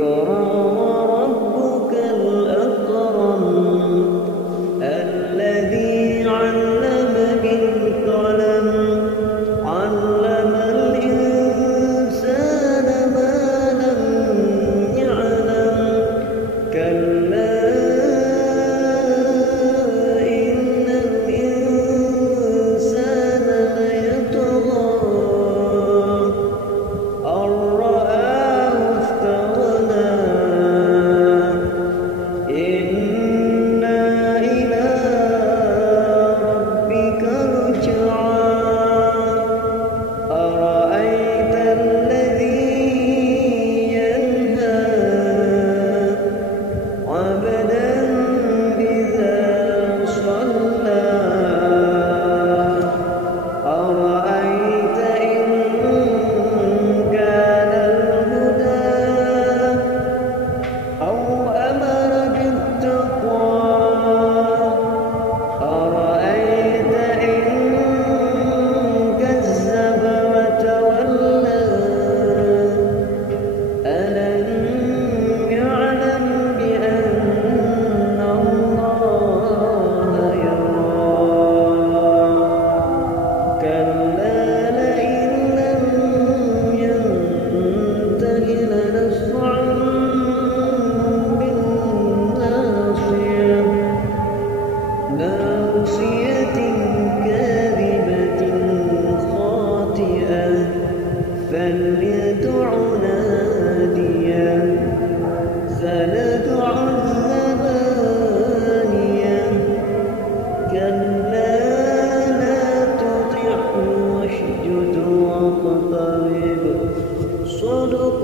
اقرأ وربك الأكرم الذي علم بالقلم علم الإنسان ما لم يعلم كلا إن الإنسان ليطغى أن رآه استغنى إن إلى ربك الرجعى أرأيت الذي ينهى عبدا إذا صلى أرأيت إن كان الهدى أو أمر بالتقوى أرأيت إن كذب وتولى ألم يعلم بأن الله يرى كلا لئن لم ينته لنسفعا بالناصية ناصية كاذبة خاطئة فليدع ناديا سندع الزبانية كلا لا تطعه واسجد واقترب صدق